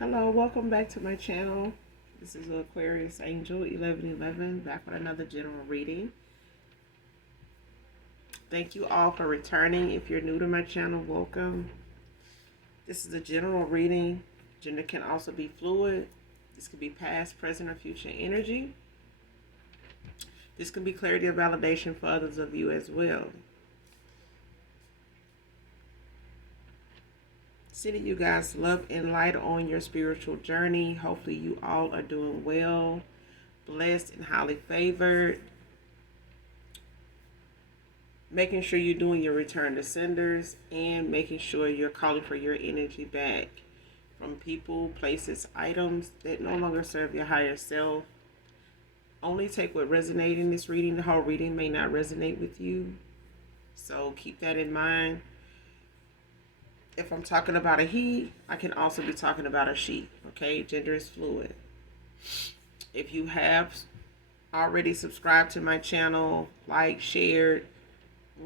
Hello, welcome back to my channel. This is Aquarius Angel 1111 back with another general reading. Thank you all for returning. If you're new to my channel, welcome. This is a general reading. Gender can also be fluid. This could be past, present, or future energy. This can be clarity or validation for others of you as well. Sending you guys love and light on your spiritual journey. Hopefully you all are doing well, blessed, and highly favored. Making sure you're doing your return to senders and making sure you're calling for your energy back from people, places, items that no longer serve your higher self. Only take what resonates in this reading. The whole reading may not resonate with you, so keep that in mind. If I'm talking about a he, I can also be talking about a she. Okay, gender is fluid. If you have already subscribed to my channel, like, shared,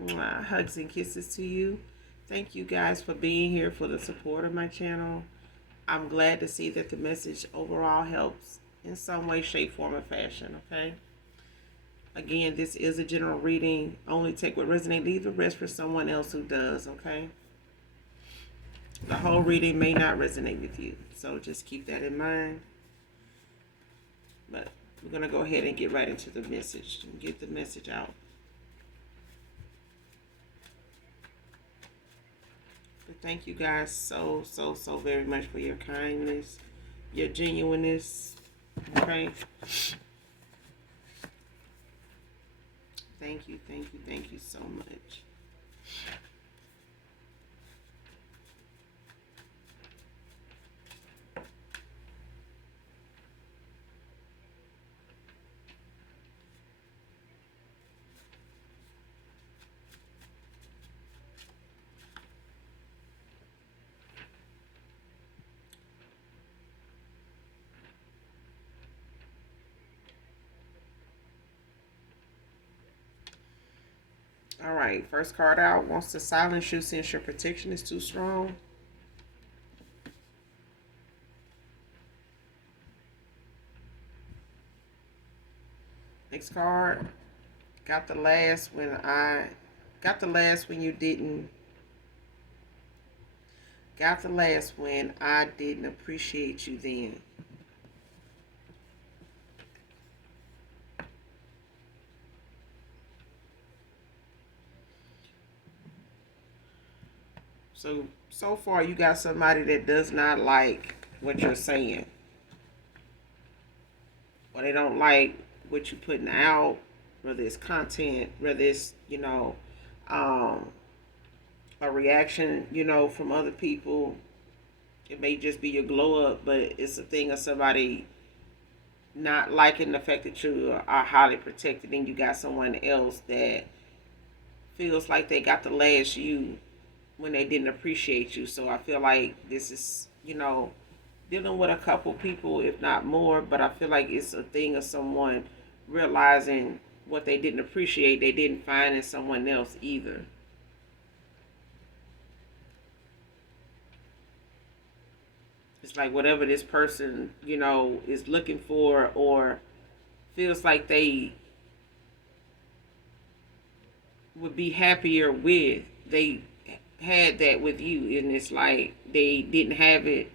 hugs and kisses to you. Thank you guys for being here, for the support of my channel. I'm glad to see that the message overall helps in some way, shape, form, or fashion. Okay, again, this is a general reading. Only take what resonates, leave the rest for someone else who does. Okay, the whole reading may not resonate with you, so just keep that in mind. But we're going to go ahead and get right into the message and get the message out. But thank you guys so very much for your kindness, your genuineness. Okay. Thank you so much. All right, first card out wants to silence you since your protection is too strong. Next card, got the last when you didn't. Got the last when I didn't appreciate you then. So far you got somebody that does not like what you're saying. Or they don't like what you're putting out, whether it's content, whether it's, a reaction, from other people. It may just be your glow up, but it's a thing of somebody not liking the fact that you are highly protected and you got someone else that feels like they got the last you when they didn't appreciate you. So I feel like this is, dealing with a couple people, if not more, but I feel like it's a thing of someone realizing what they didn't appreciate, they didn't find in someone else either. It's like whatever this person, is looking for or feels like they would be happier with, they had that with you, and it's like they didn't have it,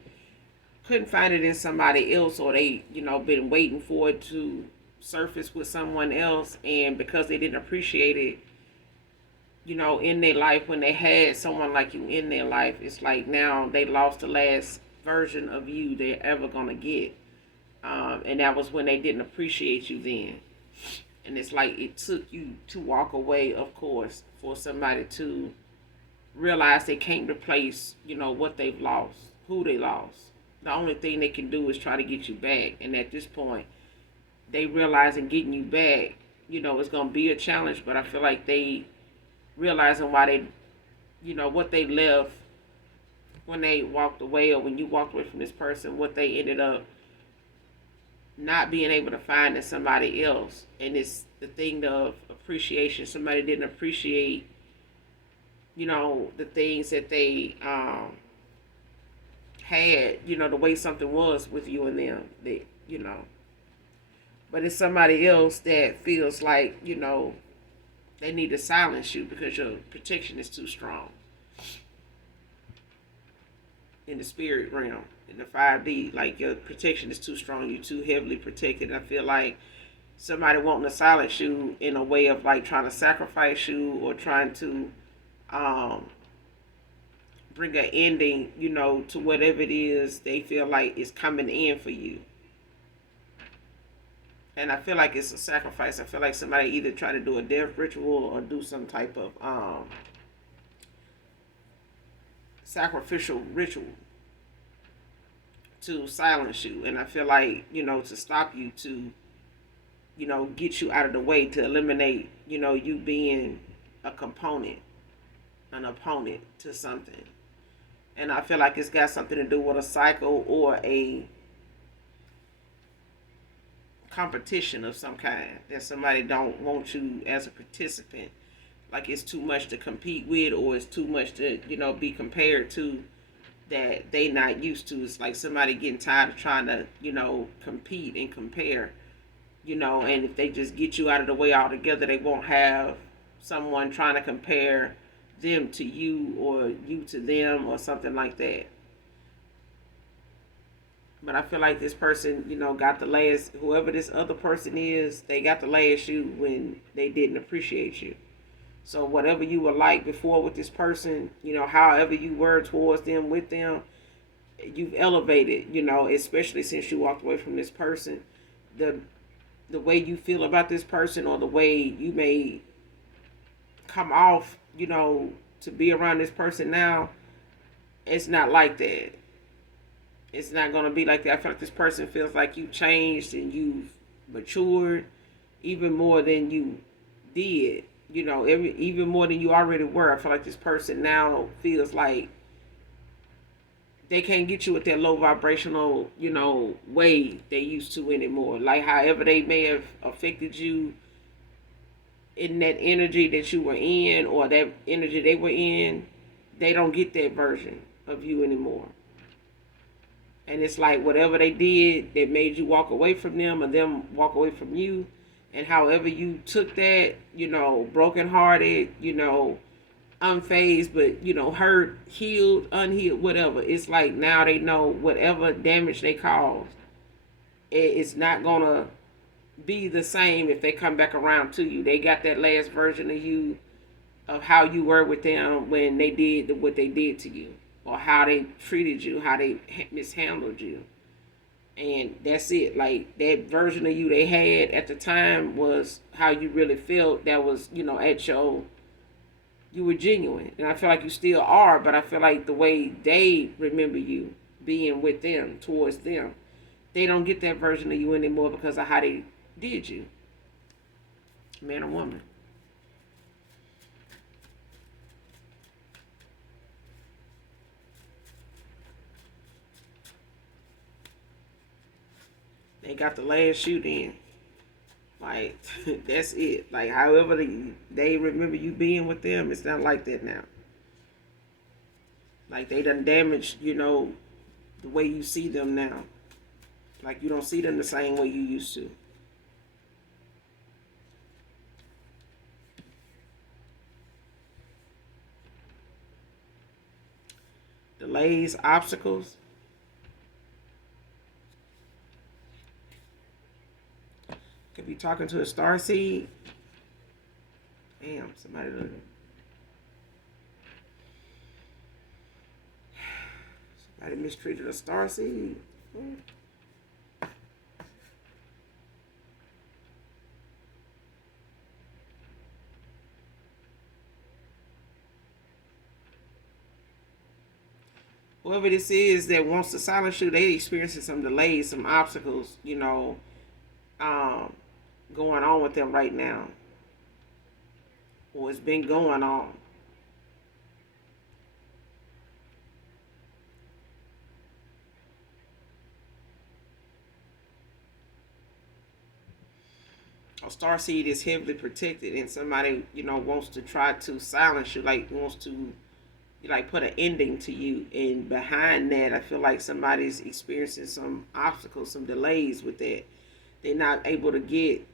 couldn't find it in somebody else, or they, been waiting for it to surface with someone else, and because they didn't appreciate it, in their life when they had someone like you in their life, it's like now they lost the last version of you they're ever gonna get, and that was when they didn't appreciate you then. And it's like it took you to walk away, of course, for somebody to realize they can't replace, what they've lost, who they lost. The only thing they can do is try to get you back. And at this point, they realizing getting you back, it's going to be a challenge. But I feel like they realizing why they, what they left when they walked away, or when you walked away from this person, what they ended up not being able to find in somebody else. And it's the thing of appreciation. Somebody didn't appreciate, the things that they had, the way something was with you and them. But it's somebody else that feels like, they need to silence you because your protection is too strong in the spirit realm. In the 5D, like your protection is too strong. You're too heavily protected. I feel like somebody wanting to silence you in a way of like trying to sacrifice you or trying to um, bring an ending, to whatever it is they feel like is coming in for you. And I feel like it's a sacrifice. I feel like somebody either try to do a death ritual or do some type of sacrificial ritual to silence you. And I feel like, to stop you, to, get you out of the way, to eliminate, you being a component, an opponent to something. And I feel like it's got something to do with a cycle or a competition of some kind, that somebody don't want you as a participant, like it's too much to compete with, or it's too much to be compared to, that they not used to. It's like somebody getting tired of trying to compete and compare, and if they just get you out of the way altogether, they won't have someone trying to compare them to you or you to them or something like that. But I feel like this person, got the last, whoever this other person is, they got the last you when they didn't appreciate you. So whatever you were like before with this person, however you were towards them, with them, you've elevated, especially since you walked away from this person. The way you feel about this person, or the way you may come off, to be around this person now, it's not like that. It's not going to be like that. I feel like this person feels like you changed and you've matured even more than you did, even more than you already were. I feel like this person now feels like they can't get you with that low vibrational, way they used to anymore. Like however they may have affected you in that energy that you were in, or that energy they were in, they don't get that version of you anymore. And it's like whatever they did that made you walk away from them, or them walk away from you, and however you took that, brokenhearted, unfazed, but hurt, healed, unhealed, whatever. It's like now they know whatever damage they caused, it's not gonna be the same if they come back around to you. They got that last version of you, of how you were with them when they did what they did to you, or how they treated you, how they mishandled you. And that's it. Like that version of you they had at the time was how you really felt. That was, at your, you were genuine. And I feel like you still are, but I feel like the way they remember you being with them, towards them, they don't get that version of you anymore because of how they did you. Man or woman. They got the last shoot in. Like, that's it. Like, however they remember you being with them, it's not like that now. Like, they done damaged, the way you see them now. Like, you don't see them the same way you used to. Delays, obstacles. Could be talking to a starseed. Damn, somebody mistreated a starseed. Whoever this is that wants to silence you, they experiencing some delays, some obstacles, um, going on with them right now, or it's been going on. A starseed is heavily protected, and somebody wants to try to silence you, like wants to like put an ending to you. And behind that, I feel like somebody's experiencing some obstacles, some delays with that. They're not able to get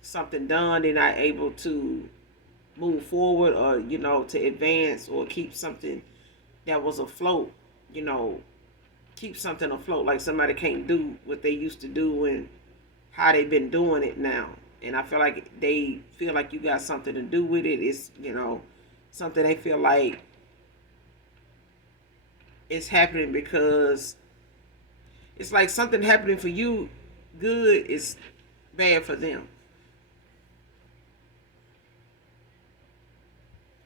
something done. They're not able to move forward, or to advance, or keep something that was afloat. You know, keep something afloat. Like somebody can't do what they used to do and how they've been doing it now. And I feel like they feel like you got something to do with it. It's something they feel like it's happening because it's like something happening for you good is bad for them.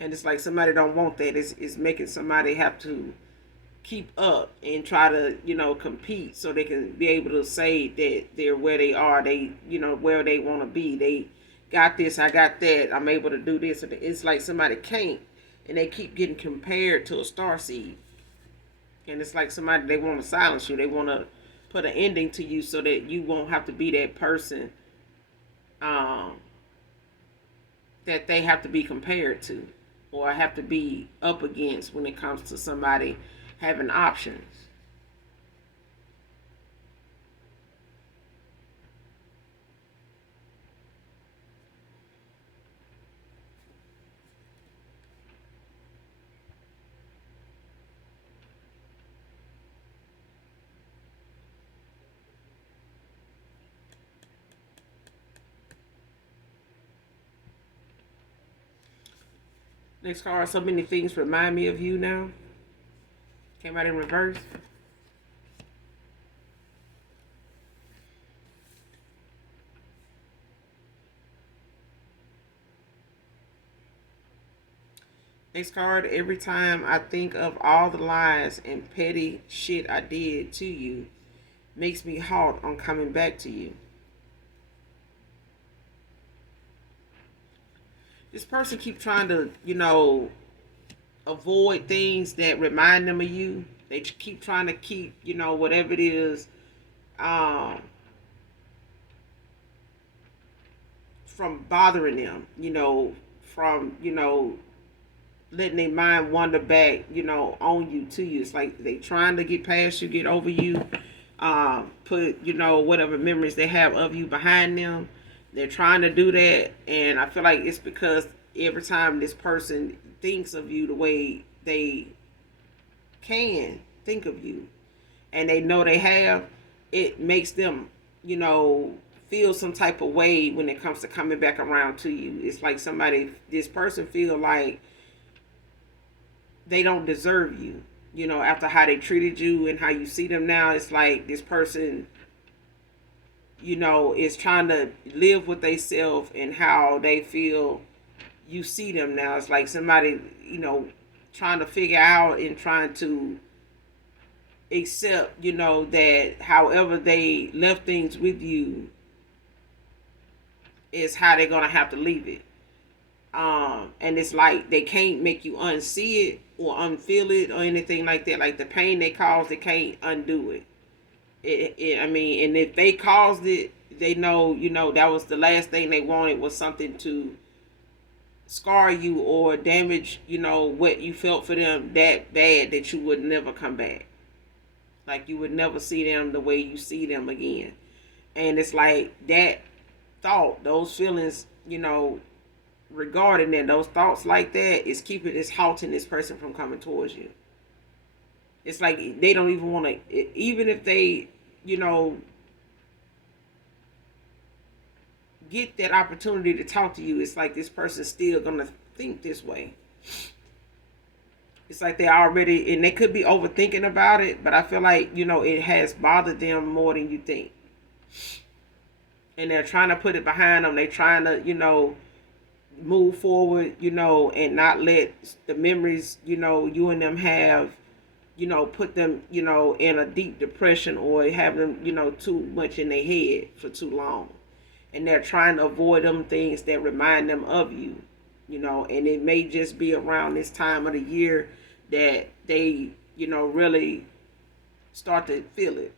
And it's like somebody don't want that. It's making somebody have to keep up and try to compete so they can be able to say that they're where they are. They where they want to be. They got this, I got that, I'm able to do this. And it's like somebody can't, and they keep getting compared to a starseed. And it's like somebody, they want to silence you. They want to put an ending to you so that you won't have to be that person um, that they have to be compared to or have to be up against when it comes to somebody having options. Next card, so many things remind me of you now. Came out in reverse. Next card, every time I think of all the lies and petty shit I did to you, makes me halt on coming back to you. This person keep trying to, avoid things that remind them of you. They keep trying to keep, whatever it is, um, from bothering them, from, letting their mind wander back, on you, to you. It's like they trying to get past you, get over you, put, whatever memories they have of you behind them. They're trying to do that, and I feel like it's because every time this person thinks of you the way they can think of you, and they know they have, it makes them, feel some type of way when it comes to coming back around to you. It's like this person feel like they don't deserve you, after how they treated you and how you see them now. It's like this person, is trying to live with themselves and how they feel you see them now. It's like somebody, trying to figure out and trying to accept, that however they left things with you is how they're going to have to leave it. And it's like they can't make you unsee it or unfeel it or anything like that. Like the pain they caused, they can't undo it. I mean, and if they caused it, they know, that was the last thing they wanted, was something to scar you or damage, what you felt for them that bad that you would never come back. Like you would never see them the way you see them again. And it's like that thought, those feelings, regarding that, those thoughts like that is halting this person from coming towards you. It's like they don't even want to, even if they, get that opportunity to talk to you, it's like this person's still gonna think this way. It's like they already, and they could be overthinking about it, but I feel like, it has bothered them more than you think. And they're trying to put it behind them. They're trying to, move forward, and not let the memories, you and them have, put them, in a deep depression or have them, too much in their head for too long. And they're trying to avoid them things that remind them of you, and it may just be around this time of the year that they, really start to feel it.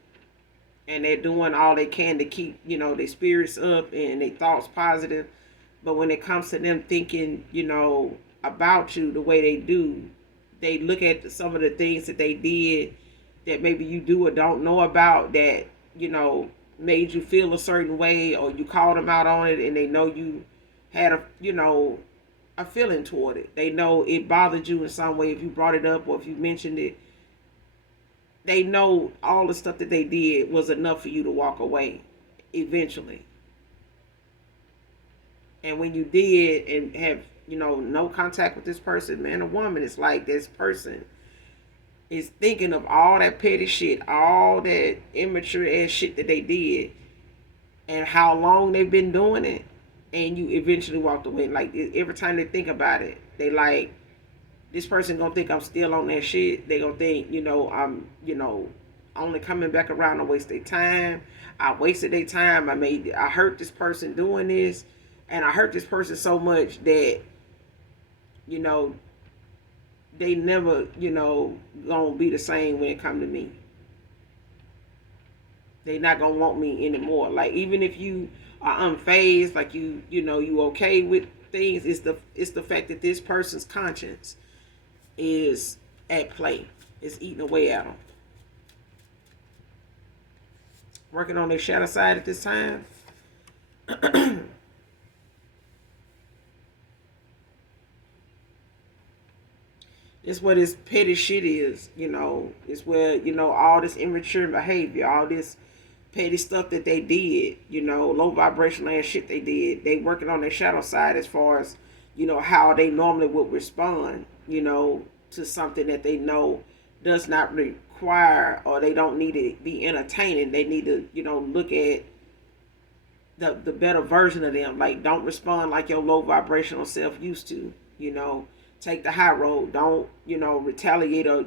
And they're doing all they can to keep, their spirits up and their thoughts positive. But when it comes to them thinking, about you the way they do, they look at some of the things that they did that maybe you do or don't know about, that, made you feel a certain way, or you called them out on it, and they know you had a feeling toward it. They know it bothered you in some way if you brought it up or if you mentioned it. They know all the stuff that they did was enough for you to walk away eventually. And when you did and have, no contact with this person, man or woman, it's like this person is thinking of all that petty shit, all that immature ass shit that they did, and how long they've been doing it, and you eventually walked away. Like, every time they think about it, they like, this person gonna think I'm still on that shit. They gonna think, I'm, only coming back around to waste their time. I wasted their time. I hurt this person doing this, and I hurt this person so much that, they never, gonna be the same when it come to me. They not gonna want me anymore. Like, even if you are unfazed, like you okay with things, it's the fact that this person's conscience is at play. It's eating away at them. Working on their shadow side at this time. It's what this petty shit is, It's where, all this immature behavior, all this petty stuff that they did, low vibrational ass shit they did. They working on their shadow side as far as, how they normally would respond, to something that they know does not require, or they don't need to be entertaining. They need to, look at the better version of them. Like, don't respond like your low vibrational self used to, Take the high road. Don't, retaliate or,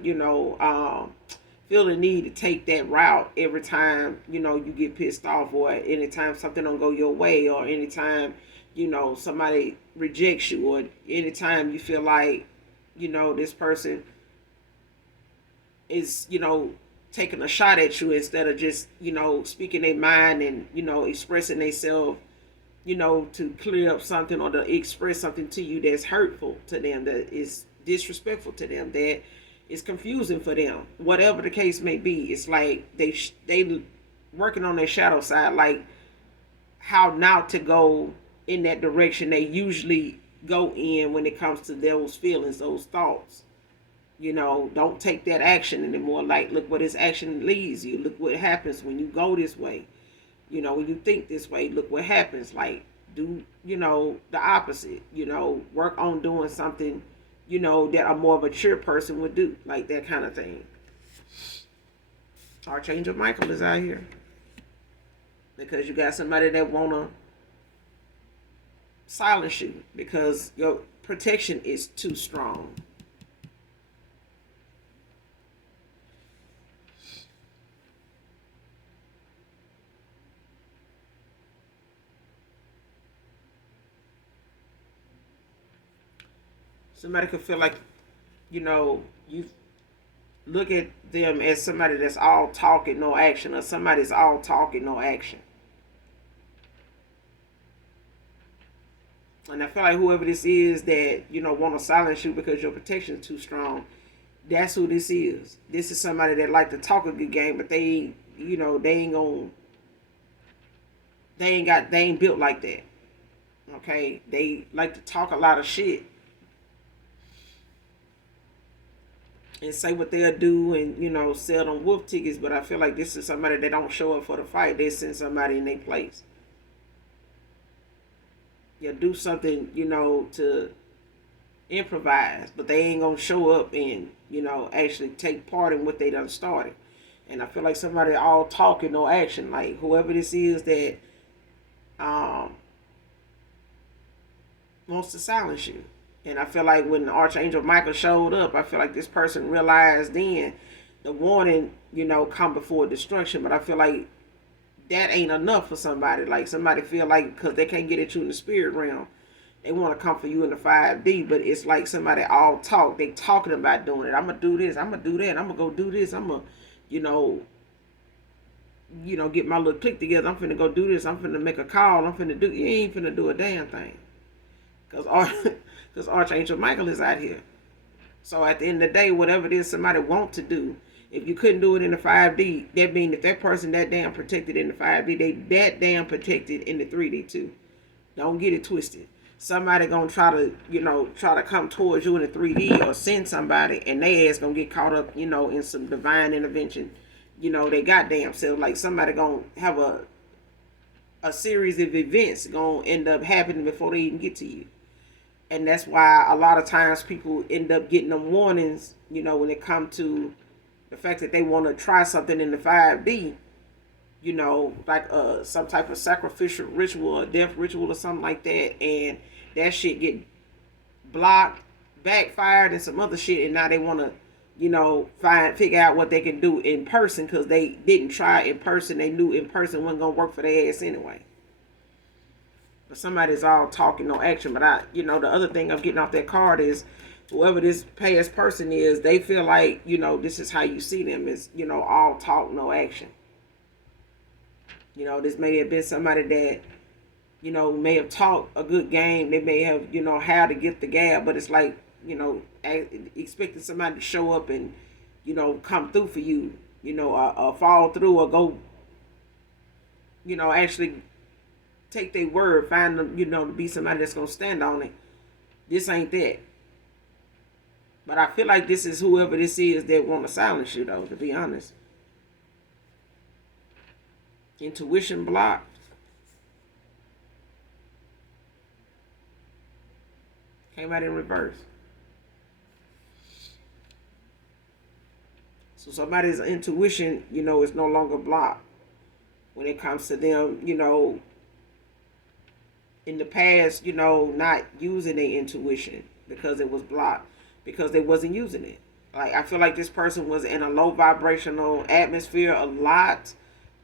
feel the need to take that route every time, you get pissed off, or anytime something don't go your way, or anytime, somebody rejects you, or anytime you feel like, this person is, taking a shot at you instead of just, speaking their mind and, expressing themselves, to clear up something, or to express something to you that's hurtful to them, that is disrespectful to them, that is confusing for them. Whatever the case may be, it's like they working on their shadow side, like how not to go in that direction they usually go in when it comes to those feelings, those thoughts. Don't take that action anymore. Like, look where this action leads you. Look what happens when you go this way. When you think this way, look what happens. Like, do, the opposite. Work on doing something, that a more mature person would do. Like, that kind of thing. Archangel Michael is out here. Because you got somebody that want to silence you because your protection is too strong. Somebody could feel like, you look at them as somebody that's all talking, no action, or somebody's all talking, no action. And I feel like whoever this is that, want to silence you because your protection is too strong, that's who this is. This is somebody that like to talk a good game, but they ain't built like that. Okay? They like to talk a lot of shit and say what they'll do, and sell them wolf tickets. But I feel like this is somebody that don't show up for the fight. They send somebody in their place. You do something, to improvise, but they ain't gonna show up and, actually take part in what they done started. And I feel like somebody all talking, no action. Like, whoever this is that wants to silence you. And I feel like when Archangel Michael showed up, I feel like this person realized then the warning, come before destruction. But I feel like that ain't enough for somebody. Like, somebody feel like because they can't get at you in the spirit realm, they want to come for you in the 5D. But it's like somebody all talk. They talking about doing it. I'm going to do this. I'm going to do that. I'm going to go do this. I'm going to, get my little clique together. I'm finna go do this. I'm finna make a call. You ain't finna do a damn thing. Because Archangel Michael is out here. So at the end of the day, whatever it is somebody want to do, if you couldn't do it in the 5D, that means if that person that damn protected in the 5D, they that damn protected in the 3D too. Don't get it twisted. Somebody gonna try to come towards you in the 3D or send somebody, and they ass gonna get caught up, in some divine intervention. They goddamn self. Like somebody gonna have a series of events gonna end up happening before they even get to you. And that's why a lot of times people end up getting them warnings, when it comes to the fact that they want to try something in the 5D, like some type of sacrificial ritual or death ritual or something like that, and that shit get blocked, backfired, and some other shit, and now they want to, figure out what they can do in person because they didn't try in person. They knew in person wasn't gonna work for their ass anyway. But somebody's all talking, no action. But the other thing of getting off that card is whoever this past person is, they feel like, this is how you see them is, all talk, no action. This may have been somebody that, may have talked a good game. They may have, how to get the gab, but it's like, expecting somebody to show up and, come through for you, or fall through or go, actually take their word, find them, to be somebody that's going to stand on it. This ain't that. But I feel like this is whoever this is that want to silence you, though, to be honest. Intuition blocked. Came out in reverse. So somebody's intuition, is no longer blocked. When it comes to them, in the past, not using their intuition because it was blocked. Because they wasn't using it. Like, I feel like this person was in a low vibrational atmosphere a lot.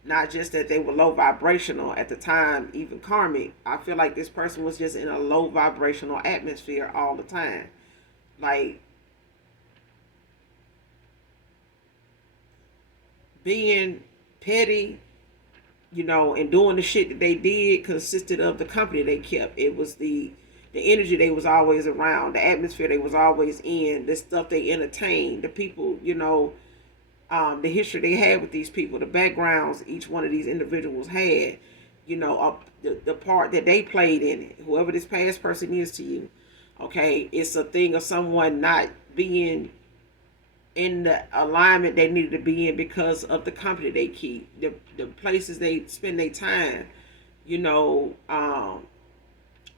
Not just that they were low vibrational at the time, even karmic. I feel like this person was just in a low vibrational atmosphere all the time. Like, being petty, and doing the shit that they did consisted of the company they kept. It was the energy they was always around, the atmosphere they was always in, the stuff they entertained, the people, the history they had with these people, the backgrounds each one of these individuals had, the part that they played in it. Whoever this past person is to you, okay, it's a thing of someone not being in the alignment they needed to be in because of the company they keep, the places they spend their time,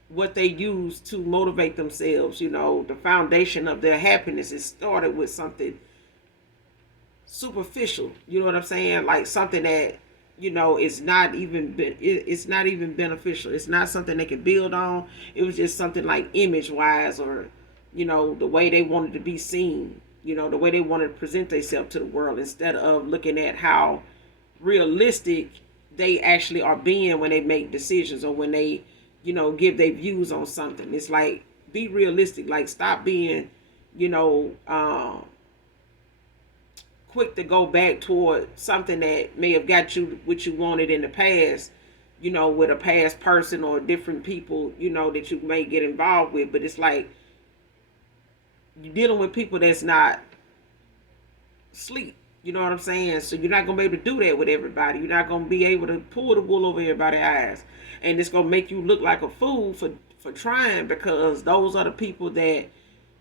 what they use to motivate themselves, the foundation of their happiness. It started with something superficial, you know what I'm saying? Like something that, it's not even beneficial. It's not something they can build on. It was just something like image wise, or, the way they wanted to be seen, the way they wanted to present themselves to the world, instead of looking at how realistic they actually are being when they make decisions or when they, give their views on something. It's like, be realistic. Like, stop being, quick to go back toward something that may have got you what you wanted in the past, with a past person or different people, that you may get involved with. But it's like, you're dealing with people that's not asleep. You know what I'm saying? So you're not going to be able to do that with everybody. You're not going to be able to pull the wool over everybody's eyes. And it's going to make you look like a fool for trying, because those are the people that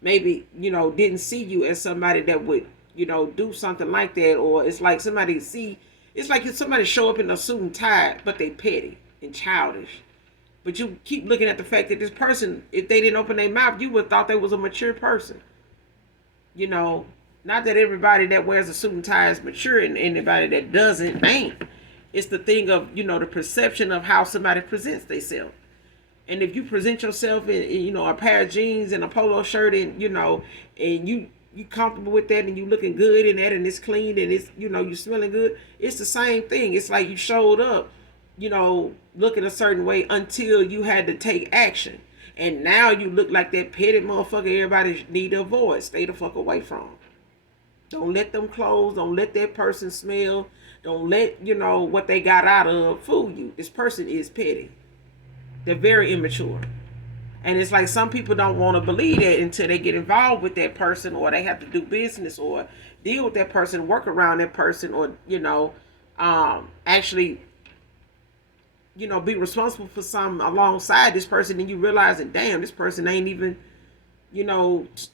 maybe, didn't see you as somebody that would, do something like that. Or it's like it's like if somebody show up in a suit and tie, but they petty and childish. But you keep looking at the fact that this person, if they didn't open their mouth, you would have thought they was a mature person. Not that everybody that wears a suit and tie is mature, and anybody that doesn't ain't. It's the thing of, the perception of how somebody presents themselves. And if you present yourself in a pair of jeans and a polo shirt, and, and you comfortable with that, and you looking good in that, and it's clean, and it's, you smelling good, it's the same thing. It's like you showed up, looking a certain way until you had to take action. And now you look like that petty motherfucker everybody need to avoid. Stay the fuck away from. Don't let them clothes, don't let that person smell, don't let, what they got out of fool you. This person is petty. They're very immature. And it's like some people don't want to believe that until they get involved with that person, or they have to do business or deal with that person, work around that person, or actually be responsible for something alongside this person. And you realize that, damn, this person ain't even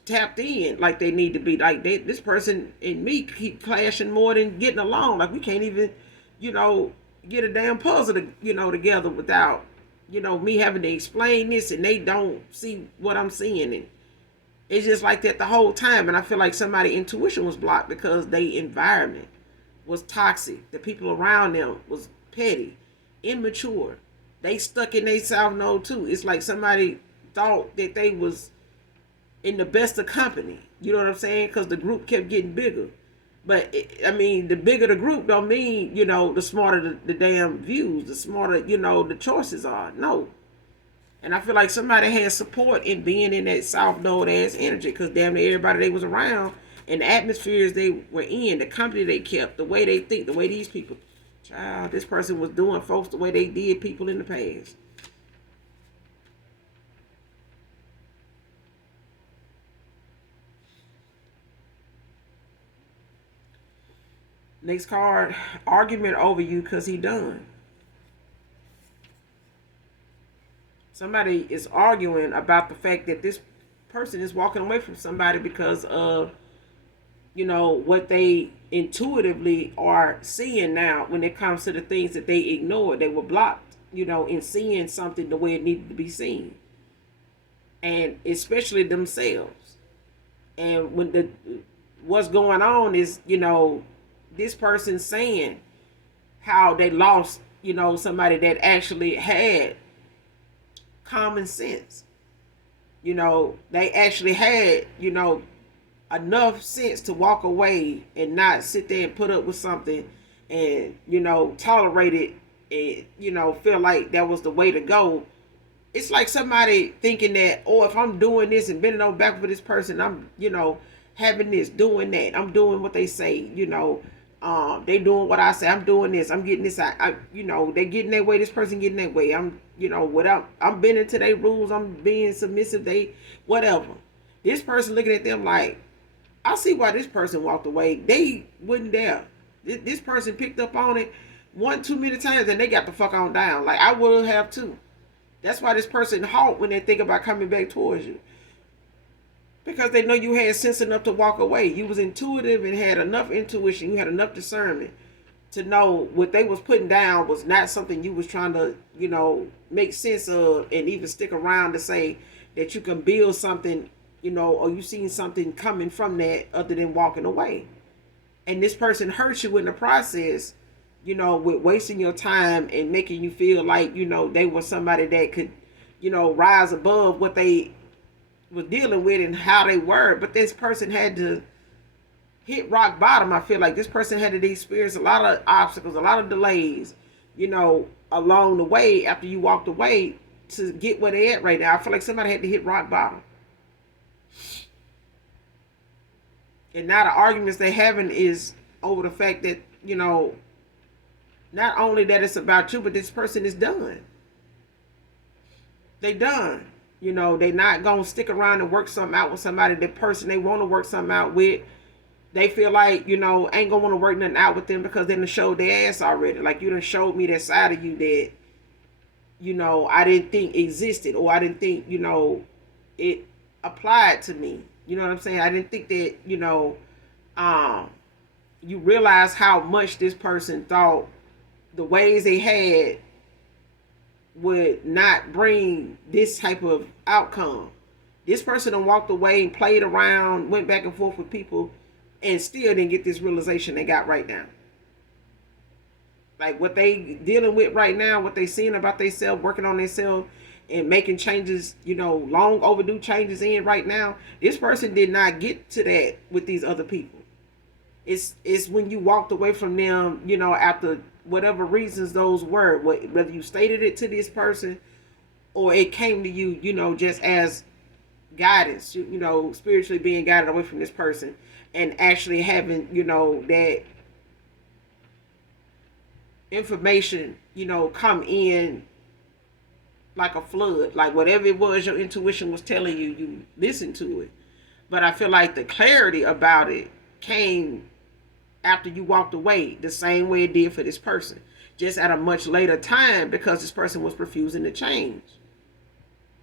tapped in like they need to be. Like this person and me keep clashing more than getting along. Like we can't even, get a damn puzzle together without, me having to explain this, and they don't see what I'm seeing. And it's just like that the whole time. And I feel like somebody's intuition was blocked because their environment was toxic. The people around them was petty, immature. They stuck in their south node too. It's like somebody thought that they was in the best of company. You know what I'm saying? Because the group kept getting bigger. But the bigger the group don't mean, the smarter the damn views, the smarter, the choices are. No. And I feel like somebody had support in being in that South Node ass energy, because damn near everybody they was around and the atmospheres they were in, the company they kept, the way they think, the way these people, child, this person was doing folks the way they did people in the past. Next card, argument over you because he done. Somebody is arguing about the fact that this person is walking away from somebody because of, what they intuitively are seeing now when it comes to the things that they ignored. They were blocked, in seeing something the way it needed to be seen. And especially themselves. And when what's going on is, this person saying how they lost, somebody that actually had common sense. They actually had, enough sense to walk away and not sit there and put up with something and, tolerate it and, feel like that was the way to go. It's like somebody thinking that, oh, if I'm doing this and bending over back for this person, I'm, having this, doing that. I'm doing what they say, they doing what I say. I'm doing this. I'm getting this. They getting their way. This person getting their way. I'm bending to their rules. I'm being submissive. They, whatever. This person looking at them like, I see why this person walked away. They wasn't there. This person picked up on it one too many times and they got the fuck on down. Like I would have too. That's why this person halt when they think about coming back towards you. Because they know you had sense enough to walk away. You was intuitive and had enough intuition. You had enough discernment to know what they was putting down was not something you was trying to, make sense of and even stick around to say that you can build something, or you seen something coming from that other than walking away. And this person hurt you in the process, with wasting your time and making you feel like, they were somebody that could, rise above what they was dealing with and how they were. But this person had to hit rock bottom. I feel like this person had to experience a lot of obstacles, a lot of delays, along the way after you walked away to get where they at right now. I feel like somebody had to hit rock bottom. And now the arguments they're having is over the fact that, not only that it's about you, but this person is done. They done. They not gonna stick around and work something out with somebody. The person they want to work something out with, they feel like, ain't gonna want to work nothing out with them because they done showed their ass already. Like you done showed me that side of you that, I didn't think existed, or I didn't think, it applied to me. You know what I'm saying? I didn't think that, you realize how much this person thought the ways they had would not bring this type of outcome. This person done walked away and played around, went back and forth with people, and still didn't get this realization they got right now. Like what they dealing with right now, what they seeing about themselves, working on themselves, and making changes, long overdue changes in right now. This person did not get to that with these other people. It's when you walked away from them, after whatever reasons those were, whether you stated it to this person or it came to you, just as guidance, spiritually being guided away from this person and actually having, that information, come in like a flood. Like whatever it was your intuition was telling you, you listened to it. But I feel like the clarity about it came after you walked away, the same way it did for this person, just at a much later time, because this person was refusing to change.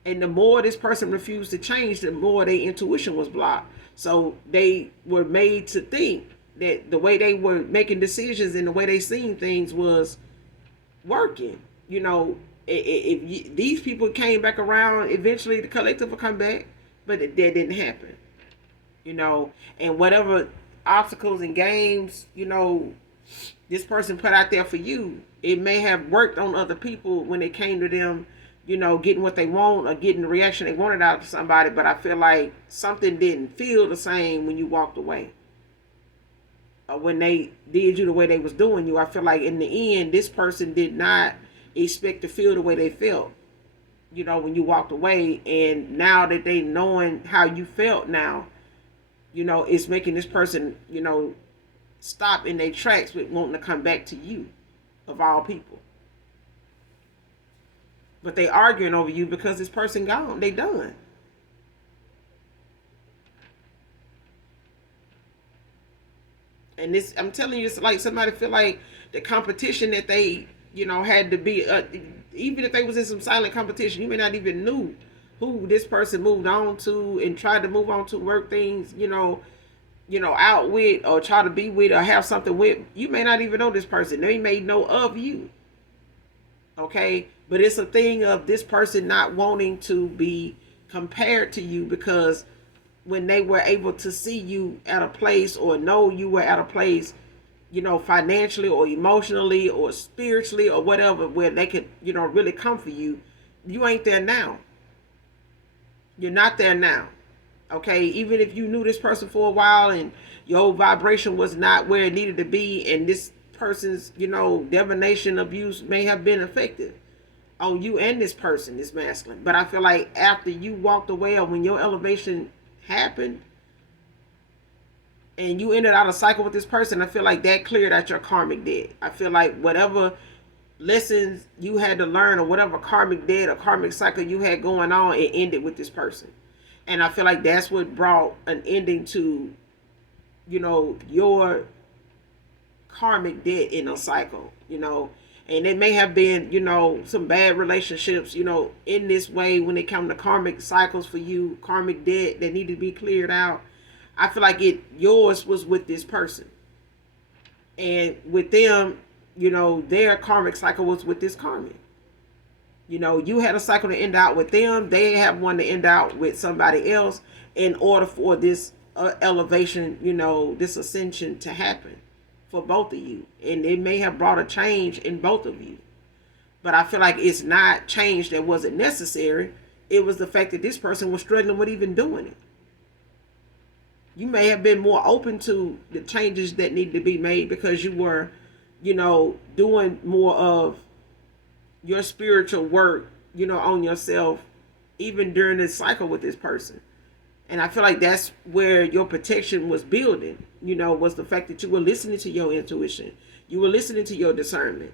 And the more this person refused to change, the more their intuition was blocked. So they were made to think that the way they were making decisions and the way they seen things was working. You know, if these people came back around, eventually the collective will come back, but that didn't happen. You know, and whatever obstacles and games, you know, this person put out there for you, it may have worked on other people when it came to them, you know, getting what they want or getting the reaction they wanted out of somebody. But I feel like something didn't feel the same when you walked away, or when they did you the way they was doing you. I feel like in the end, this person did not expect to feel the way they felt, you know, when you walked away. And now that they knowing how you felt now, you know, it's making this person, you know, stop in their tracks with wanting to come back to you, of all people. But they arguing over you because this person gone. They done. And this, I'm telling you, it's like somebody feel like the competition that they, you know, had to be, even if they was in some silent competition, you may not even knew who this person moved on to and tried to move on to, work things, out with, or try to be with, or have something with. You may not even know this person. They may know of you. Okay? But it's a thing of this person not wanting to be compared to you, because when they were able to see you at a place, or know you were at a place, you know, financially or emotionally or spiritually or whatever, where they could, you know, really come for you, you ain't there now. You're not there now. Okay, even if you knew this person for a while and your vibration was not where it needed to be, and this person's, you know, divination abuse may have been effective on you and this person, this masculine. But I feel like after you walked away, or when your elevation happened and you ended out a cycle with this person, I feel like that cleared out your karmic debt. I feel like whatever lessons you had to learn, or whatever karmic debt or karmic cycle you had going on, it ended with this person. And I feel like that's what brought an ending to, you know, your karmic debt in a cycle, you know. And it may have been, you know, some bad relationships, you know, in this way, when it comes to karmic cycles for you, karmic debt that needed to be cleared out. I feel like yours was with this person. And with them, you know, their karmic cycle was with this karmic. You know, you had a cycle to end out with them. They have one to end out with somebody else, in order for this elevation, you know, this ascension to happen for both of you. And it may have brought a change in both of you. But I feel like it's not change that wasn't necessary. It was the fact that this person was struggling with even doing it. You may have been more open to the changes that need to be made, because you were, you know, doing more of your spiritual work, you know, on yourself, even during this cycle with this person. And I feel like that's where your protection was building, you know, was the fact that you were listening to your intuition. You were listening to your discernment.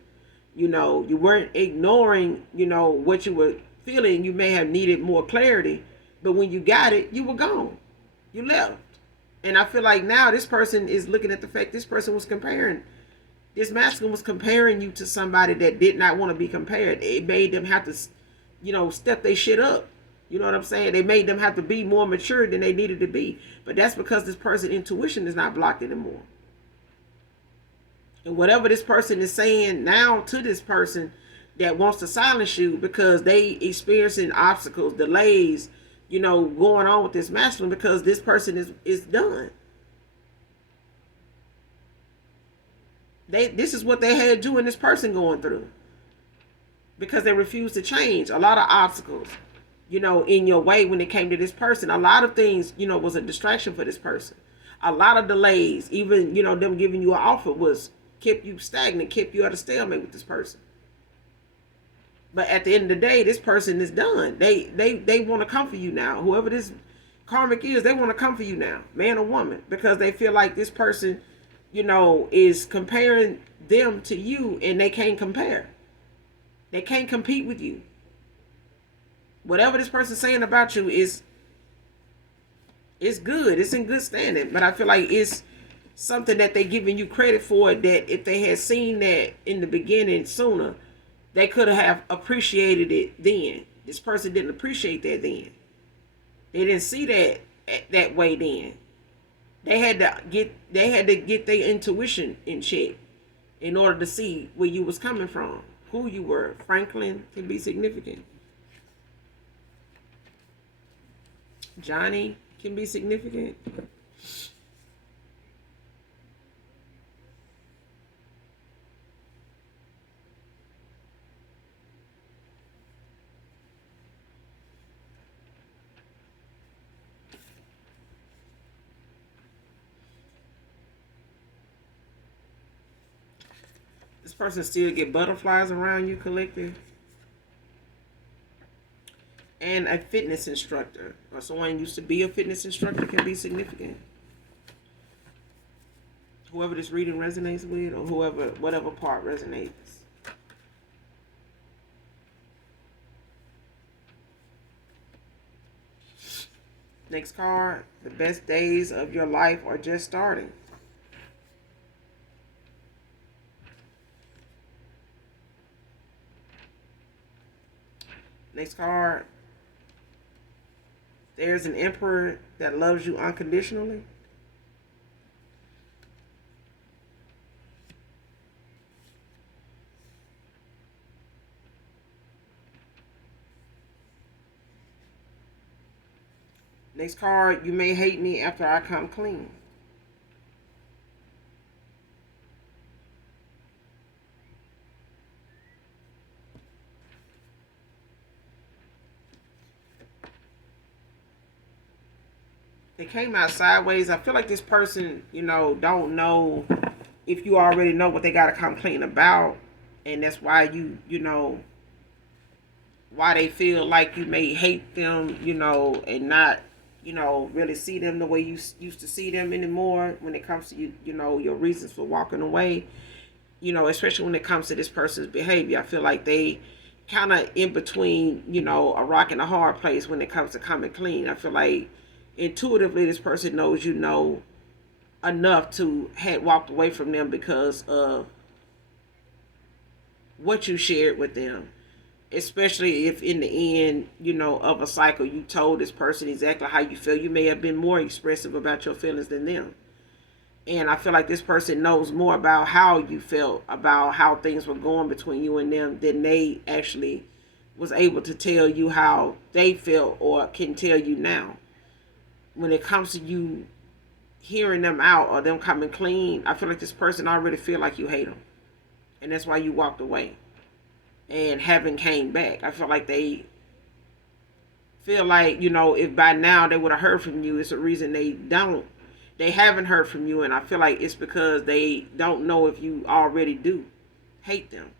You know, you weren't ignoring, you know, what you were feeling. You may have needed more clarity, but when you got it, you were gone. You left. And I feel like now this person is looking at the fact this person was comparing. This masculine was comparing you to somebody that did not want to be compared. It made them have to, you know, step their shit up. You know what I'm saying? They made them have to be more mature than they needed to be. But that's because this person's intuition is not blocked anymore. And whatever this person is saying now to this person that wants to silence you because they experiencing obstacles, delays, you know, going on with this masculine, because this person is done. This is what they had you and this person going through, because they refused to change. A lot of obstacles, you know, in your way when it came to this person. A lot of things, you know, was a distraction for this person. A lot of delays, even, you know, them giving you an offer was kept you stagnant, kept you at a stalemate with this person. But at the end of the day, this person is done. They want to come for you now. Whoever this karmic is, they want to come for you now, man or woman, because they feel like this person, you know, is comparing them to you, and they can't compare. They can't compete with you. Whatever this person's saying about you is it's good. It's in good standing. But I feel like it's something that they giving you credit for, that if they had seen that in the beginning sooner, they could have appreciated it then. This person didn't appreciate that then. They didn't see that way then. They had to get their intuition in check in order to see where you was coming from, who you were. Franklin can be significant. Johnny can be significant. This person still get butterflies around you, collective. And a fitness instructor, or someone used to be a fitness instructor, can be significant. Whoever this reading resonates with, or whatever part resonates. Next card, the best days of your life are just starting. Next card, there's an emperor that loves you unconditionally. Next card, you may hate me after I come clean. They came out sideways. I feel like this person, don't know if you already know what they got to come clean about. And that's why why they feel like you may hate them, and not, really see them the way you used to see them anymore when it comes to, your reasons for walking away. Especially when it comes to this person's behavior. I feel like they kind of in between, a rock and a hard place when it comes to coming clean. I feel like intuitively this person knows enough to had walked away from them because of what you shared with them. Especially if in the end, of a cycle, you told this person exactly how you feel. You may have been more expressive about your feelings than them. And I feel like this person knows more about how you felt, about how things were going between you and them, than they actually was able to tell you how they felt or can tell you now. When it comes to you hearing them out or them coming clean, I feel like this person already feel like you hate them. And that's why you walked away and haven't came back. I feel like they feel like, if by now they would have heard from you, it's a reason they haven't heard from you. And I feel like it's because they don't know if you already do hate them.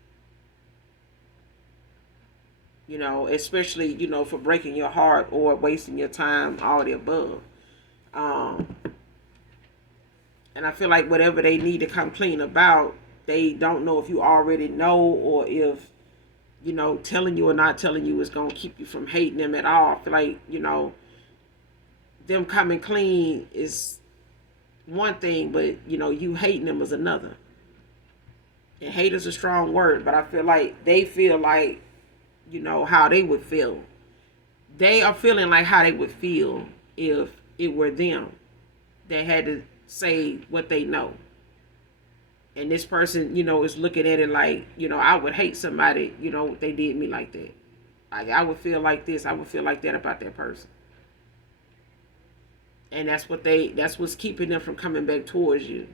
Especially, for breaking your heart or wasting your time, all the above. And I feel like whatever they need to come clean about, they don't know if you already know, or if, telling you or not telling you is going to keep you from hating them at all. I feel like, them coming clean is one thing, but, you hating them is another. And hate is a strong word, but I feel like they feel like, how they would feel. They are feeling like how they would feel if it were them that had to say what they know. And this person, is looking at it like, I would hate somebody, if they did me like that. I would feel like this. I would feel like that about that person. And that's what's keeping them from coming back towards you.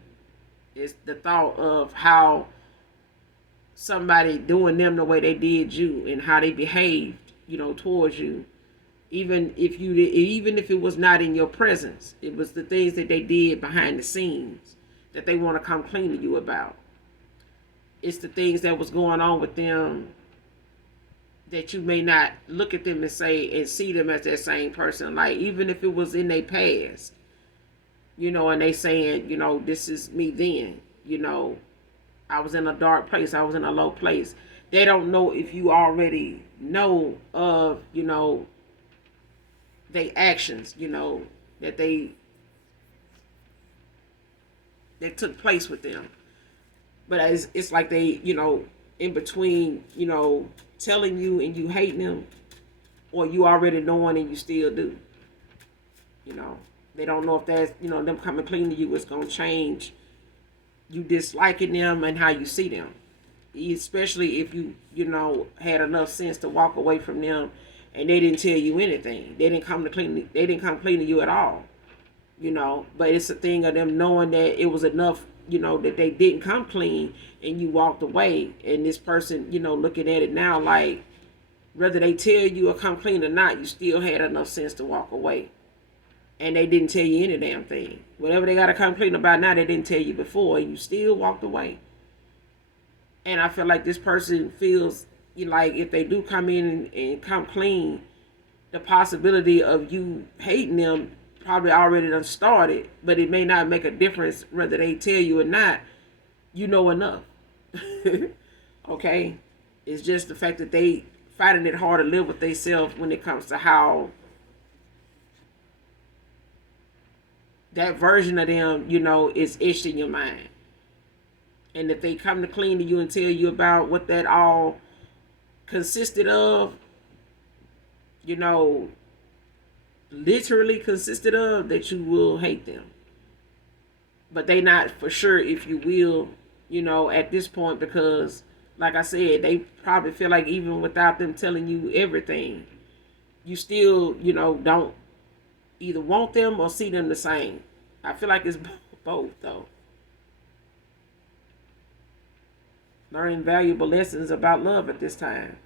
It's the thought of how somebody doing them the way they did you and how they behaved, towards you. Even if it was not in your presence, it was the things that they did behind the scenes that they want to come clean to you about. It's the things that was going on with them that you may not look at them and say and see them as that same person. Like, even if it was in their past, and they saying, this is me then, I was in a dark place, I was in a low place. they don't know if you already know of, they actions, that that took place with them. But it's like they, in between, telling you and you hating them, or you already knowing and you still do. You know, they don't know if that's, them coming clean to you is going to change you disliking them and how you see them. Especially if you had enough sense to walk away from them and they didn't tell you anything. They didn't come clean to you at all. But it's a thing of them knowing that it was enough, that they didn't come clean and you walked away. And this person, looking at it now, like, whether they tell you or come clean or not, you still had enough sense to walk away. And they didn't tell you any damn thing. Whatever they got to come clean about now, they didn't tell you before, and you still walked away. And I feel like this person feels like if they do come in and come clean, the possibility of you hating them probably already done started, but it may not make a difference whether they tell you or not. You know enough. Okay? It's just the fact that they finding it hard to live with themselves when it comes to how that version of them, is etched in your mind. And if they come to clean to you and tell you about what that all consisted of, literally consisted of, that you will hate them. But they not for sure if you will, at this point, because like I said, they probably feel like even without them telling you everything, you still, don't either want them or see them the same. I feel like it's both though. Learning valuable lessons about love at this time.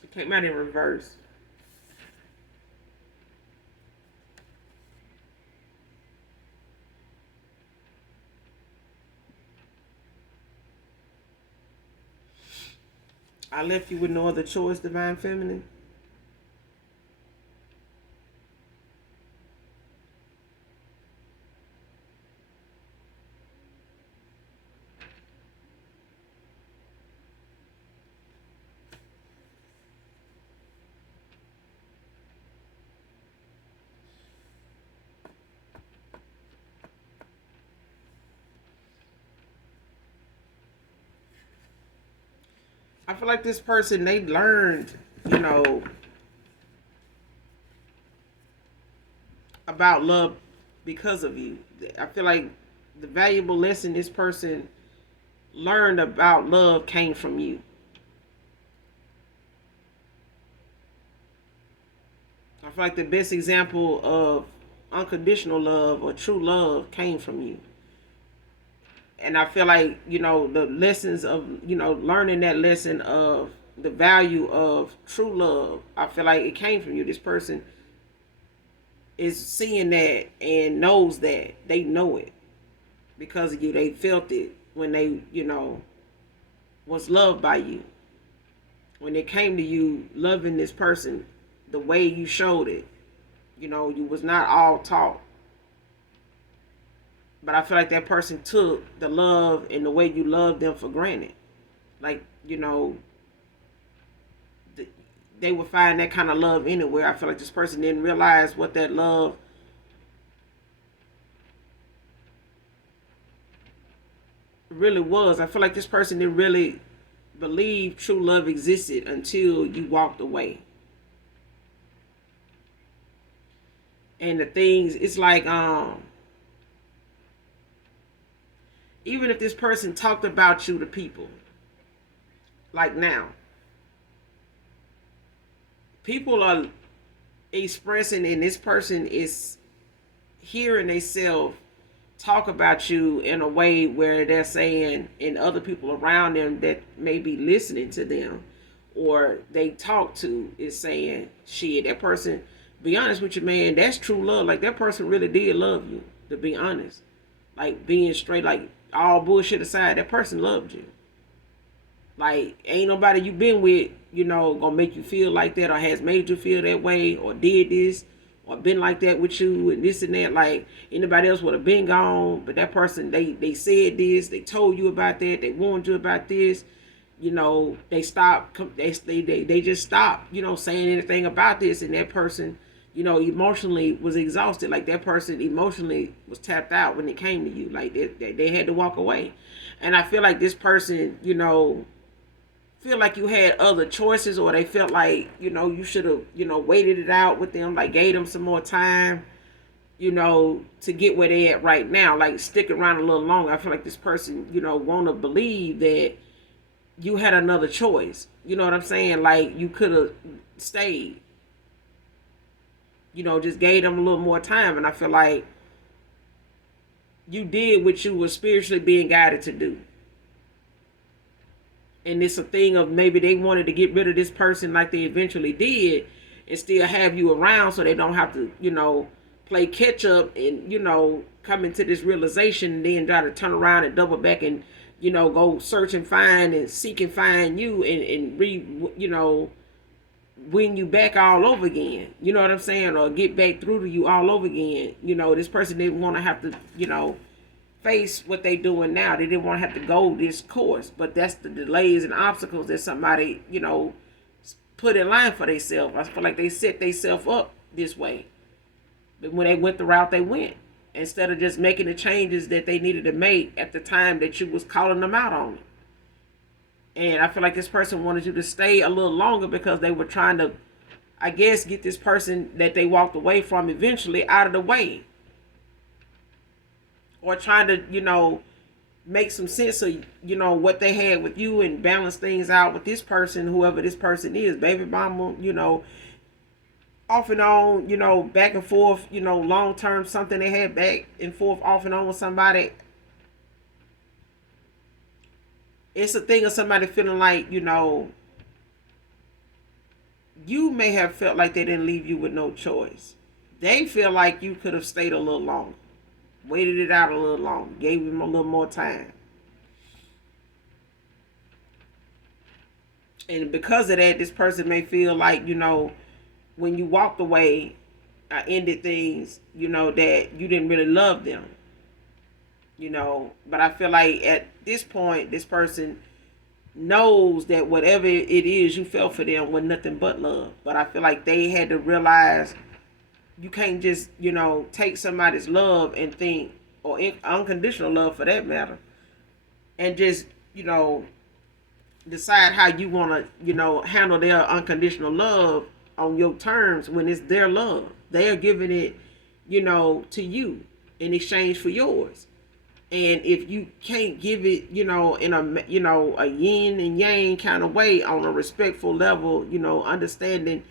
It came out in reverse. I left you with no other choice, Divine Feminine. I feel like this person, they learned, about love because of you. I feel like the valuable lesson this person learned about love came from you. I feel like the best example of unconditional love or true love came from you. And I feel like, the lessons of, learning that lesson of the value of true love, I feel like it came from you. This person is seeing that and knows that. They know it because of you. They felt it when they, was loved by you. When it came to you loving this person the way you showed it, you was not all talk. But I feel like that person took the love and the way you loved them for granted. Like, they would find that kind of love anywhere. I feel like this person didn't realize what that love really was. I feel like this person didn't really believe true love existed until you walked away. And the things, it's like, even if this person talked about you to people, like now, people are expressing, and this person is hearing themselves talk about you in a way where they're saying, and other people around them that may be listening to them or they talk to is saying, shit, that person, be honest with you, man, that's true love. Like, that person really did love you, to be honest. Like, being straight, like, all bullshit aside, that person loved you. Like, ain't nobody you been with, gonna make you feel like that or has made you feel that way or did this or been like that with you and this and that. Like, anybody else would have been gone, but that person, they said this, they told you about that, they warned you about this. They stopped, they just stopped, saying anything about this, and that person, emotionally was exhausted. Like, that person emotionally was tapped out when it came to you. Like, they had to walk away. And I feel like this person, feel like you had other choices, or they felt like, you should have, waited it out with them, like gave them some more time, to get where they at right now, like stick around a little longer. I feel like this person, want to believe that you had another choice. You know what I'm saying? Like, you could have stayed, just gave them a little more time. And I feel like you did what you were spiritually being guided to do. And it's a thing of maybe they wanted to get rid of this person like they eventually did and still have you around so they don't have to, play catch up and, come into this realization and then try to turn around and double back and, go search and find and seek and find you and win you back all over again. You know what I'm saying? Or get back through to you all over again. This person didn't want to have to, face what they doing now. They didn't want to have to go this course, but that's the delays and obstacles that somebody, put in line for themselves. I feel like they set themselves up this way. But when they went the route they went, instead of just making the changes that they needed to make at the time that you was calling them out on it. And I feel like this person wanted you to stay a little longer because they were trying to, I guess, get this person that they walked away from eventually out of the way. Or trying to, make some sense of, what they had with you and balance things out with this person, whoever this person is, baby mama, off and on, back and forth, long term, something they had back and forth, off and on with somebody. It's a thing of somebody feeling like, you may have felt like they didn't leave you with no choice. They feel like you could have stayed a little longer. Waited it out a little longer, gave him a little more time. And because of that, this person may feel like, when you walked away, I ended things, that you didn't really love them. But I feel like at this point, this person knows that whatever it is you felt for them was nothing but love. But I feel like they had to realize you can't just, take somebody's love and think, or unconditional love for that matter, and just, decide how you want to, handle their unconditional love on your terms when it's their love. They are giving it, to you in exchange for yours. And if you can't give it, in a yin and yang kind of way, on a respectful level, understanding,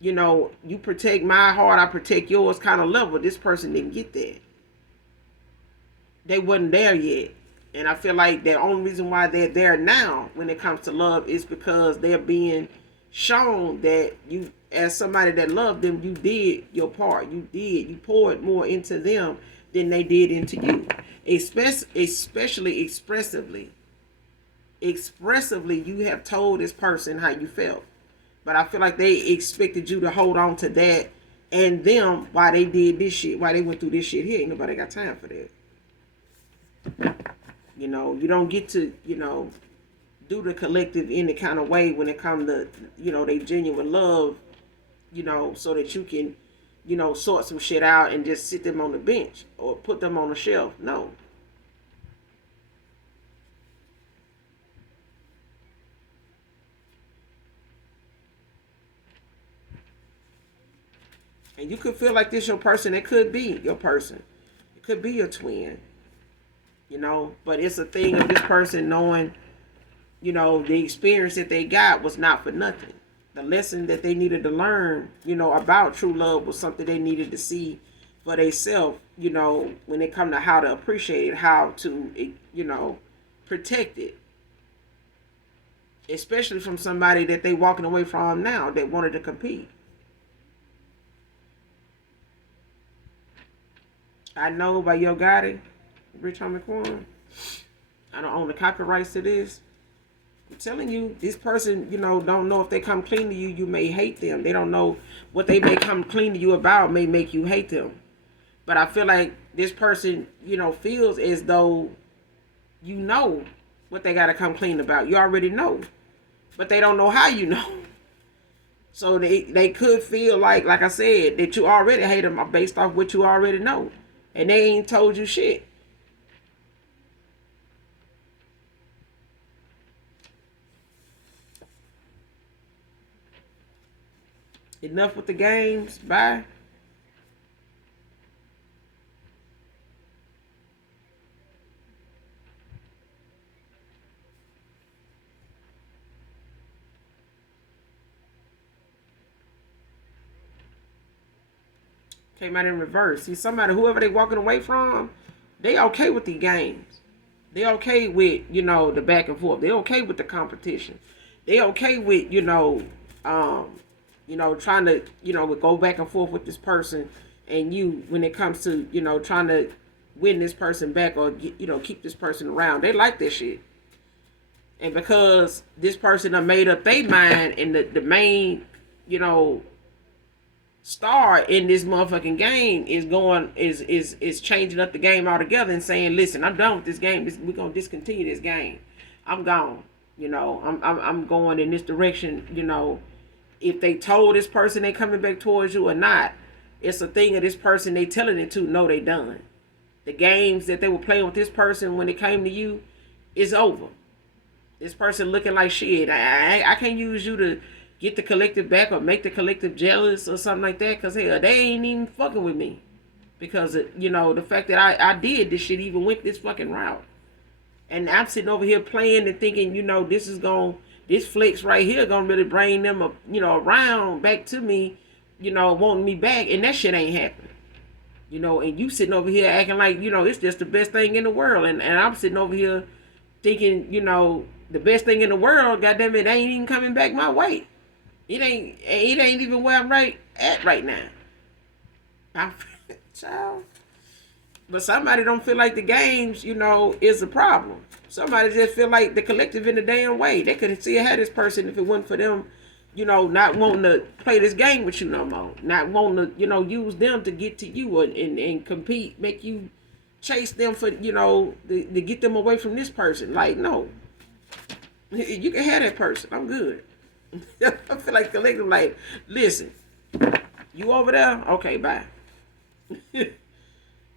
you protect my heart, I protect yours kind of level, this person didn't get that. They wasn't there yet. And I feel like the only reason why they're there now when it comes to love is because they're being shown that you, as somebody that loved them, you did your part. You poured more into them than they did into you. Especially expressively. Expressively, you have told this person how you felt. But I feel like they expected you to hold on to that and them while they did this shit, while they went through this shit here. Ain't nobody got time for that. You don't get to, do the collective in the kind of way when it comes to, they genuine love, so that you can, sort some shit out and just sit them on the bench or put them on the shelf. No. And you could feel like this your person. It could be your person. It could be your twin. But it's a thing of this person knowing, the experience that they got was not for nothing. The lesson that they needed to learn, about true love was something they needed to see for themselves, when it come to how to appreciate it, how to, protect it. Especially from somebody that they walking away from now that wanted to compete. I know by Yo Gotti, Rich Homie Quan, I don't own the copyrights to this. I'm telling you, this person, don't know if they come clean to you, you may hate them. They don't know what they may come clean to you about may make you hate them. But I feel like this person, feels as though you know what they got to come clean about. You already know. But they don't know how you know. So they could feel like I said, that you already hate them based off what you already know. And they ain't told you shit. Enough with the games. Bye. Came out in reverse. See, whoever they walking away from, they okay with the games. They okay with, the back and forth. They okay with the competition. They okay with, trying to, go back and forth with this person and you when it comes to, trying to win this person back or, keep this person around. They like this shit. And because this person done made up their mind and the main, star in this motherfucking game is changing up the game altogether and saying, listen, I'm done with this game. We're gonna discontinue this game. I'm gone. I'm going in this direction. If they told this person they coming back towards you or not, it's a thing of this person they telling it to. No, they done. The games that they were playing with this person when it came to you is over. This person looking like shit. I can't use you to get the collective back or make the collective jealous or something like that, because hell, they ain't even fucking with me because the fact that I did this shit, even went this fucking route. And I'm sitting over here playing and thinking, this flex right here gonna really bring them up, around back to me, wanting me back, and that shit ain't happening. And you sitting over here acting like, it's just the best thing in the world, and I'm sitting over here thinking, the best thing in the world, goddamn it, ain't even coming back my way. It ain't even where I'm at right now. Child. But somebody don't feel like the games, is a problem. Somebody just feel like the collective in the damn way. They couldn't see ahead this person if it wasn't for them, not wanting to play this game with you no more. Not wanting to, use them to get to you and compete, make you chase them for, to get them away from this person. Like, no. You can have that person. I'm good. I feel like collective, like, listen, you over there? Okay, bye.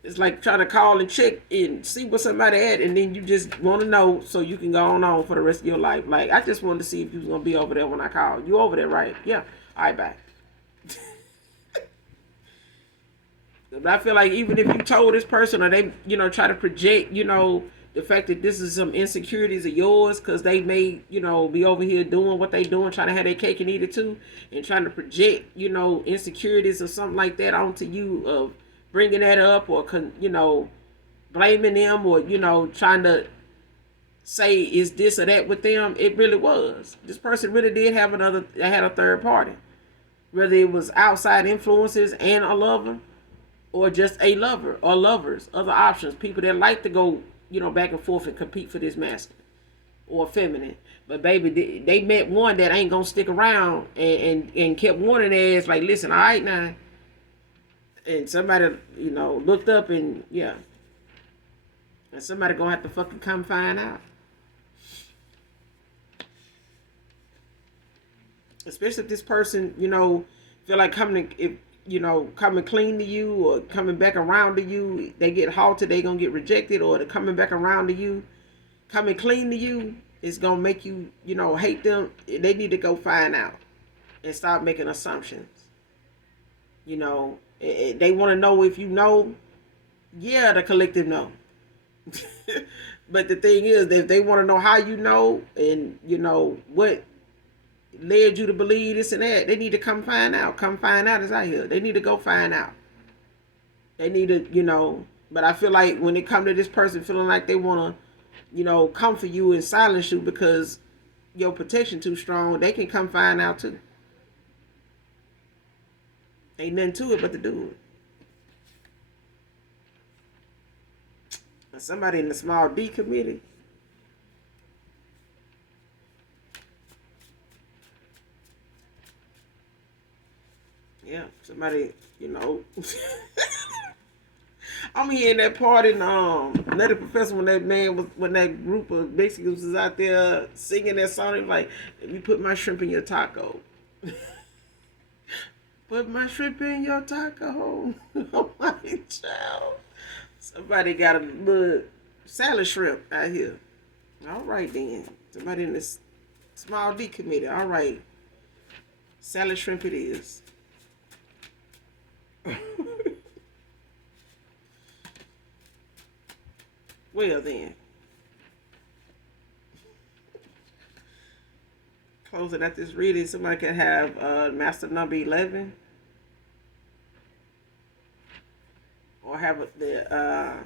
It's like trying to call and check and see what somebody at, and then you just want to know so you can go on for the rest of your life. Like, I just wanted to see if you was going to be over there when I called. You over there, right? Yeah. All right, bye. But I feel like even if you told this person or they, try to project, the fact that this is some insecurities of yours because they may, be over here doing what they doing, trying to have their cake and eat it too, and trying to project, insecurities or something like that onto you of bringing that up or, blaming them or, trying to say is this or that with them. It really was. This person really did have had a third party. Whether it was outside influences and a lover or just a lover or lovers, other options, people that like to go back and forth and compete for this masculine or feminine. But baby, they met one that ain't gonna stick around and kept warning their ass like, listen, all right now. And somebody, looked up and yeah. And somebody gonna have to fucking come find out. Especially if this person, feel like coming clean to you or coming back around to you, they get halted, they gonna get rejected, or they're coming back around to you, coming clean to you, it's gonna make you, hate them. They need to go find out and stop making assumptions. They want to know if you know. Yeah, the collective know. But the thing is, if they want to know how you know and, what led you to believe this and that, they need to come find out. Come find out is out here. They need to go find out. They need to, but I feel like when it come to this person feeling like they want to, come for you and silence you because your protection too strong, they can come find out too. Ain't nothing to it but to do it. Somebody in the small D committee. Yeah, somebody, I'm hearing that part in another professor when that man was when that group of Mexicans was out there singing that song. He was like, "Let me put my shrimp in your taco." Put my shrimp in your taco. Oh my child. Somebody got a little salad shrimp out here. All right then. Somebody in this small D committee. All right. Salad shrimp it is. Well then. Closing at this reading, somebody can have master number 11. Or have the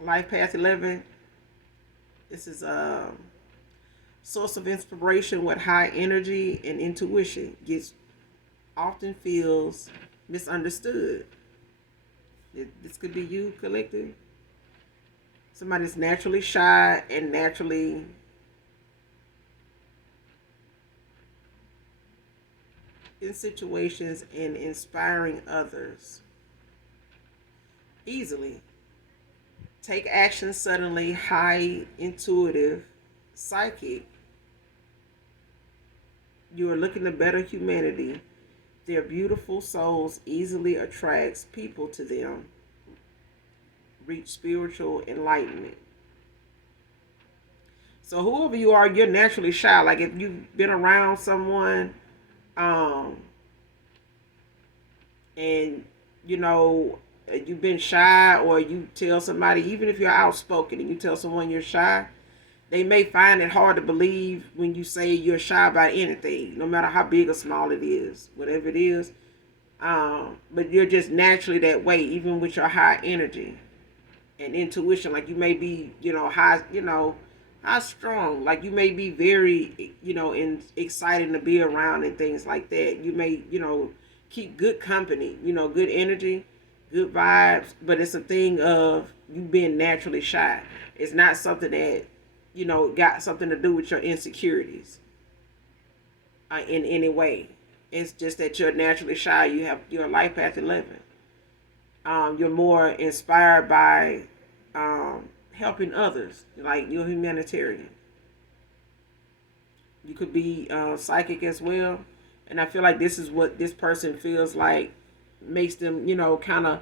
life path 11. This is source of inspiration with high energy and intuition. Often feels misunderstood. This could be you, collective. Somebody's naturally shy and naturally in situations and inspiring others easily. Take action suddenly, high intuitive, psychic. You are looking to better humanity. Their beautiful souls easily attracts people to them. Reach spiritual enlightenment. So whoever you are, you're naturally shy. Like if you've been around someone, and you've been shy, or you tell somebody, even if you're outspoken and you tell someone you're shy, they may find it hard to believe when you say you're shy about anything, no matter how big or small it is, whatever it is. But you're just naturally that way, even with your high energy and intuition. Like you may be, high strong. Like you may be very, exciting to be around and things like that. You may, keep good company, good energy, good vibes. But it's a thing of you being naturally shy. It's not something that, got something to do with your insecurities in any way. It's just that you're naturally shy. You have your life path 11. You're more inspired by helping others. Like you're a humanitarian. You could be psychic as well. And I feel like this is what this person feels like makes them, kind of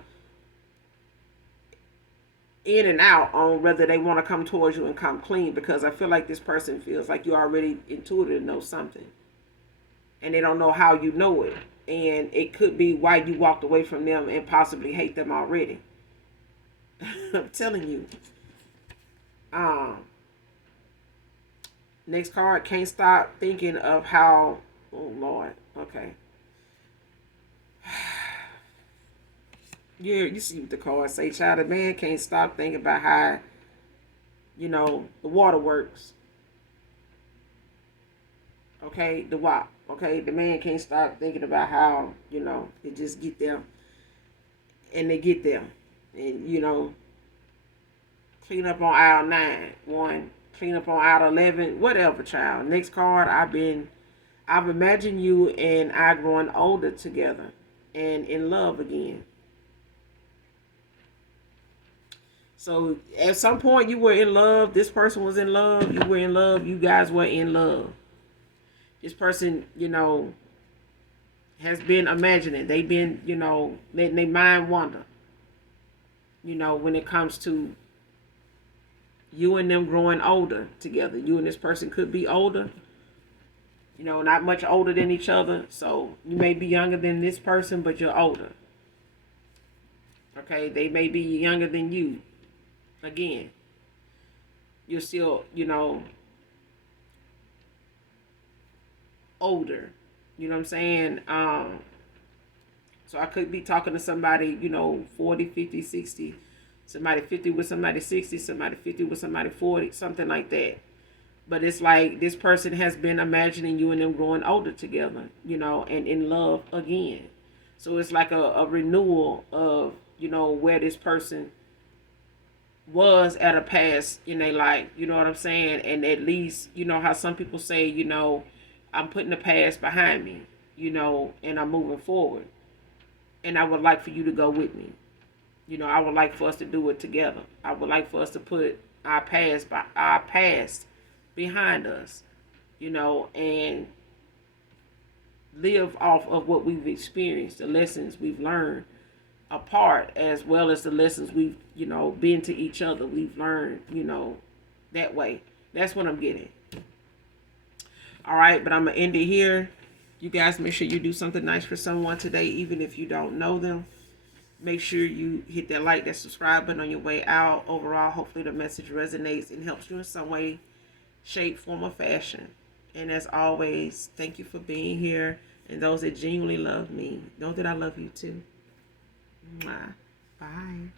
in and out on whether they want to come towards you and come clean, because I feel like this person feels like you already intuitive know something and they don't know how you know it, and it could be why you walked away from them and possibly hate them already. I'm telling you. Next card, can't stop thinking of how. Oh Lord, okay. Yeah, you see what the card say, child. A man can't stop thinking about how, the water works. Okay, the WAP. Okay, the man can't stop thinking about how, they just get there. And they get there. And, clean up on aisle 9. 1. Clean up on aisle 11. Whatever, child. Next card, I've imagined you and I growing older together and in love again. So at some point you were in love. This person was in love. You were in love. You guys were in love. This person, has been imagining. They've been, letting their mind wander. When it comes to you and them growing older together. You and this person could be older. Not much older than each other. So you may be younger than this person, but you're older. Okay, they may be younger than you. Again, you're still, older. You know what I'm saying? So I could be talking to somebody, 40, 50, 60, somebody 50 with somebody 60, somebody 50 with somebody 40, something like that. But it's like this person has been imagining you and them growing older together, and in love again. So it's like a renewal of, where this person was at a past in their life. You know what I'm saying? And at least, how some people say, I'm putting the past behind me, and I'm moving forward. And I would like for you to go with me. I would like for us to do it together. I would like for us to put our past behind us, and live off of what we've experienced, the lessons we've learned apart, as well as the lessons we've, been to each other. We've learned, that way. That's what I'm getting. All right, but I'm going to end it here. You guys make sure you do something nice for someone today, even if you don't know them. Make sure you hit that like, that subscribe button on your way out. Overall, hopefully the message resonates and helps you in some way, shape, form, or fashion. And as always, thank you for being here. And those that genuinely love me, know that I love you too. Mwah. Bye.